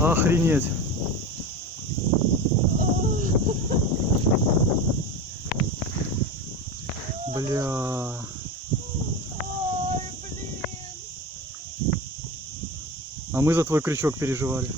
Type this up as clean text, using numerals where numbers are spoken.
Охренеть. Бля. Ой, блин. А мы за твой крючок переживали.